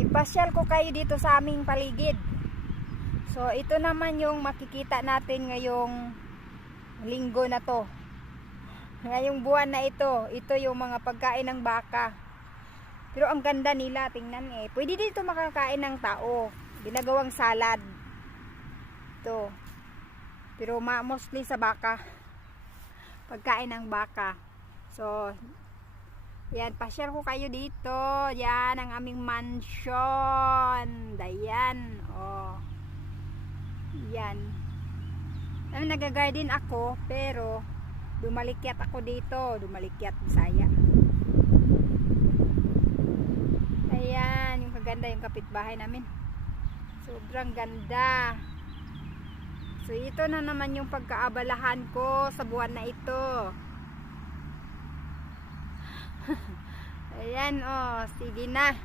ipasyal ko kayo dito sa aming paligid. So ito naman yung makikita natin ngayong linggo na to, ngayong buwan na ito. Ito yung mga pagkain ng baka, pero ang ganda nila, tingnan eh. Pwede dito makakain ng tao, ginagawang salad ito, pero mostly sa baka, pagkain ng baka. So yan, pasyal ko kayo dito. Yan ang aming mansion. Dayan. Oh. Yan. Nagagarden ako, pero dumalikyat ako dito. Dumalikyat, Bisaya. Ayan, yung kaganda yung kapitbahay namin. Sobrang ganda. So ito na naman yung pagkaabalahan ko sa buwan na ito. Ayan, oh, sige na.